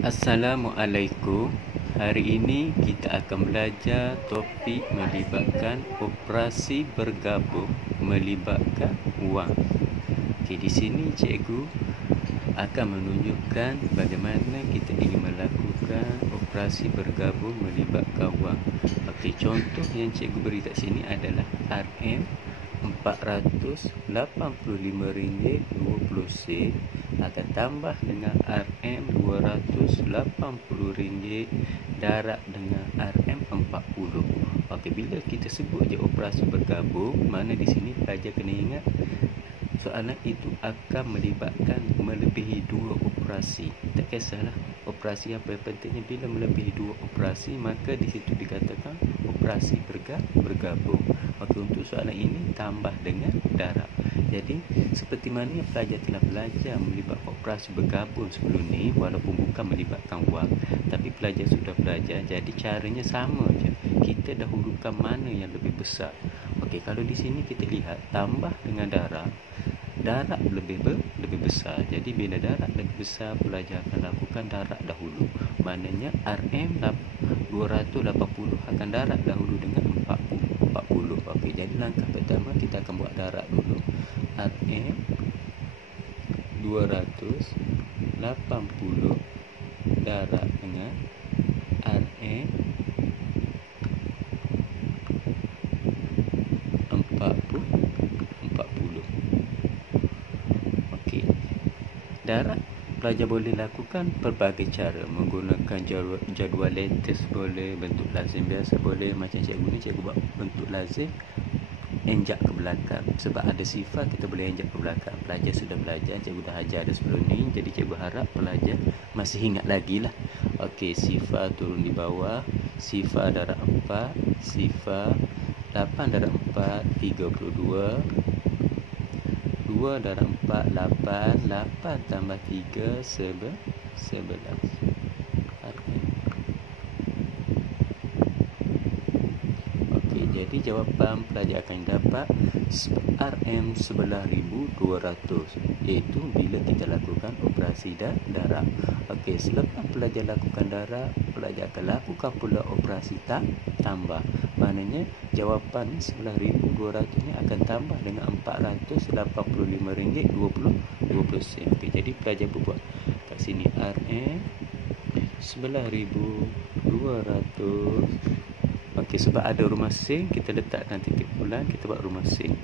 Assalamualaikum. Hari ini kita akan belajar topik melibatkan operasi bergabung melibatkan wang. Okey, di sini cikgu akan menunjukkan bagaimana kita ingin melakukan operasi bergabung melibatkan wang. Okey, contoh yang cikgu beri kat sini adalah RM RM485.20 akan tambah dengan RM280 darab dengan RM40. Okey, bila kita sebut je operasi bergabung, mana di sini pelajar kena ingat soalan itu akan melibatkan melebihi dua operasi. Tak kisahlah operasi apa, yang pentingnya bila melebihi dua operasi, maka di situ dikatakan operasi bergabung. Maka untuk soalan ini tambah dengan darab. Jadi seperti mana yang pelajar telah belajar melibatkan operasi bergabung sebelum ni, walaupun bukan melibatkan wang, tapi pelajar sudah belajar, jadi caranya sama je. Kita dahulukan mana yang lebih besar. Okey, kalau di sini kita lihat tambah dengan darab lebih besar. Jadi bila darab lebih besar, pelajar akan lakukan darab dahulu. Maknanya RM280 akan darab dahulu dengan 40. Okey, jadi langkah pertama kita akan buat darab dulu. RM280 darab dengan RM40. Okey, darab pelajar boleh lakukan pelbagai cara, menggunakan jadual lattice boleh, bentuk lazim biasa boleh. Macam cikgu ni, cikgu buat bentuk lazim enjak ke belakang. Sebab ada sifar, kita boleh enjak ke belakang. Pelajar sudah belajar, cikgu dah ajar dah sebelum ni, jadi cikgu harap pelajar masih ingat lagi lah. Okey, sifar turun di bawah, sifar darab 4, sifar 8 darab 4, 32, 2 darab 4, 8, 8 tambah 3, 11. Okey, jadi jawapan pelajar akan dapat RM11,200, iaitu bila kita lakukan operasi darab. Okey, selepas pelajar lakukan darab, pelajar akan lakukan pula operasi tambah. Maknanya jawapan 11,200 ni akan tambah dengan RM485.20. Okey, jadi pelajar buat kat sini RM11,200. Okey, sebab ada rumah sing, kita letakkan titik bulan, kita buat rumah sing,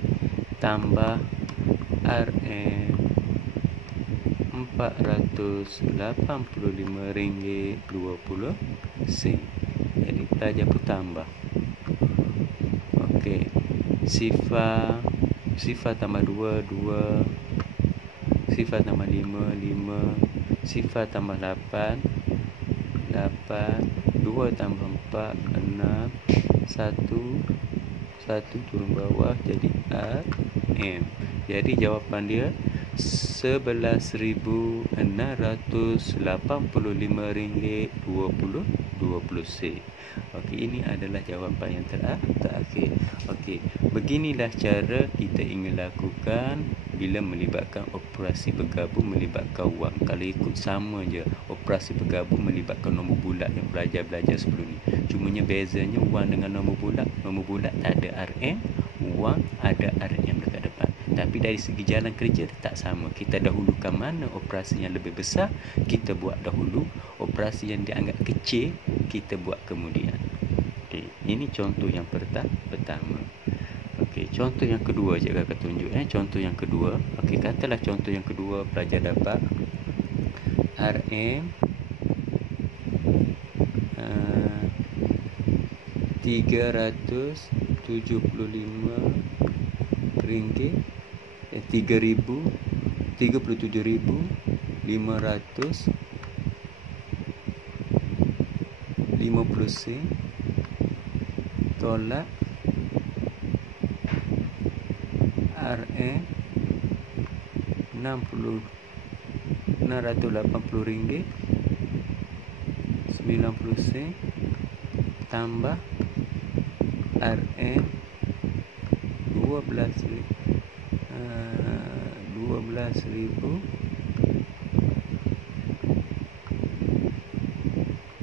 tambah RM485.20. Jadi pelajar pun tambah. Okey, sifar tambah 2, 2, sifar tambah 5, 5, sifar tambah 8, 8, 2 tambah 4, 6, 1 turun bawah, jadi RM. Jadi jawapan dia RM11,685.20. Okey, ini adalah jawapan yang terakhir. Okey, beginilah cara kita ingin lakukan bila melibatkan operasi bergabung melibatkan wang. Kalau ikut sama je, operasi bergabung melibatkan nombor bulat yang belajar sebelum ni. Cumanya bezanya wang dengan nombor bulat tak ada RM, wang ada RM dekat depan. Tapi dari segi jalan kerja tak sama. Kita dahulukan mana operasi yang lebih besar, kita buat dahulu. Operasi yang dianggap kecil, kita buat kemudian. Okey, ini contoh yang pertama. Okey, contoh yang kedua cikgu akan tunjuk. Contoh yang kedua. Okey, katalah contoh yang kedua pelajar dapat RM RM37,550 tolak RM680.90 tambah RM 12,000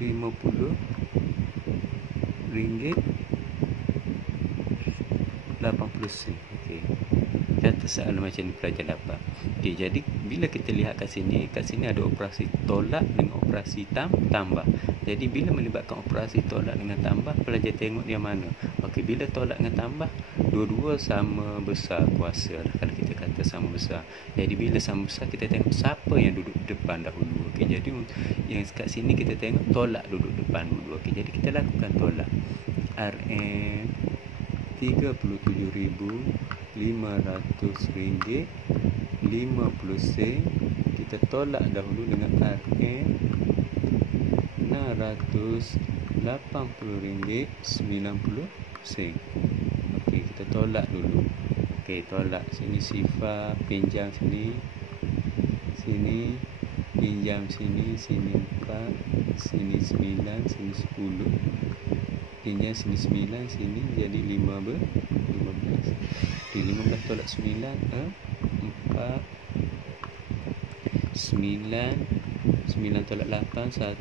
RM50.80. Okey. Kata soalan macam ni pelajar dapat. Okey, jadi bila kita lihat kat sini ada operasi tolak dengan operasi tambah. Jadi bila melibatkan operasi tolak dengan tambah, pelajar tengok yang mana. Okey, bila tolak dengan tambah, dua-dua sama besar kuasa lah, kalau kita kata sama besar. Jadi bila sama besar, kita tengok siapa yang duduk depan dahulu. Okey, jadi yang kat sini kita tengok tolak duduk depan dulu. Okey, jadi kita lakukan tolak. RM RM37,500 50 sen. Kita tolak dahulu dengan RM680.90. Okey, kita tolak dulu. Okey, tolak sini sifar, pinjam sini, pinjam sini 4, sini 9, sini 10. Pinjam sini 9, sini jadi 15. Okey, 15 tolak 9 4. 9 tolak 8 1.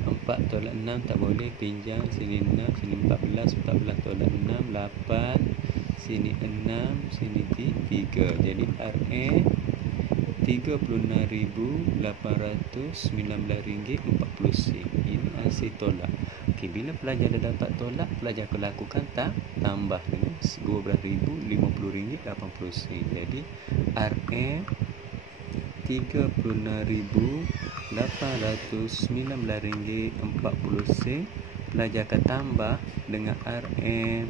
4 tolak 6 tak boleh, pinjam sini 6, sini 14 tolak 6 8, sini 6, sini 3. Jadi RM RM36,819.40. Ini hasil tolak. Okey, bila pelajar dah dapat tolak, pelajar akan lakukan tambah dengan RM12,050.80. Jadi RM RM36,819.40. Pelajar akan tambah dengan RM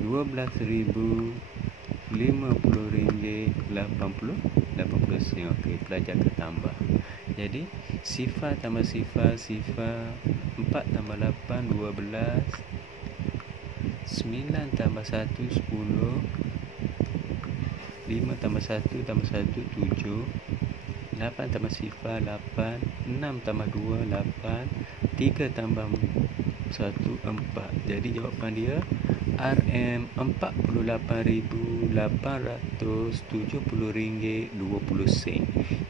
RM12,050.80. Okey, pelajar akan tambah. Jadi sifar tambah sifar 4 tambah 8 12, 9 tambah 1 10, 5 tambah 1 tambah 1 7, 8 tambah sifar 8, 6 tambah 2 8, 3 tambah 1 4. Jadi jawapan dia RM44,870.20.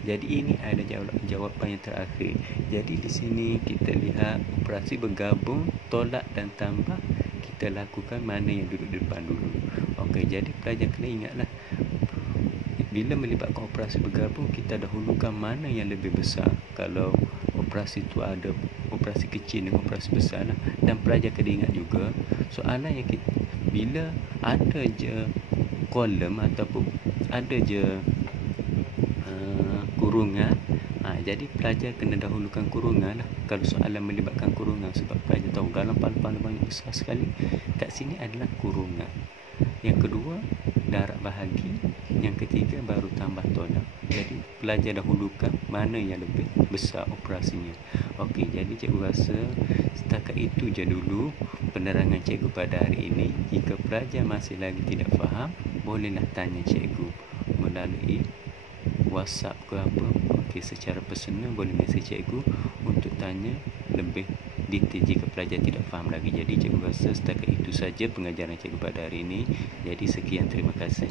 Jadi ini adalah jawapan yang terakhir. Jadi di sini kita lihat operasi bergabung, tolak dan tambah, kita lakukan mana yang duduk depan dulu. Okey, jadi pelajar kena ingatlah, bila melibatkan operasi bergabung, kita dahulukan mana yang lebih besar. Kalau operasi tu ada operasi kecil dengan operasi besar lah. Dan pelajar kena ingat juga, soalan yang kita, bila ada je kolom ataupun ada je kurungan, jadi pelajar kena dahulukan kurungan lah kalau soalan melibatkan kurungan. Sebab pelajar tahu dalam panel banyak besar sekali, kat sini adalah kurungan. Yang kedua darab bahagi, yang ketiga baru tambah tolak. Jadi pelajar dahulukan mana yang lebih besar operasinya. Okey, jadi cikgu rasa setakat itu je dulu penerangan cikgu pada hari ini. Jika pelajar masih lagi tidak faham, bolehlah tanya cikgu melalui WhatsApp ke apa. Okey, secara personal boleh mesej cikgu untuk tanya lebih detail jika pelajar tidak faham lagi. Jadi cikgu rasa setakat itu saja pengajaran cikgu pada hari ini. Jadi sekian, terima kasih.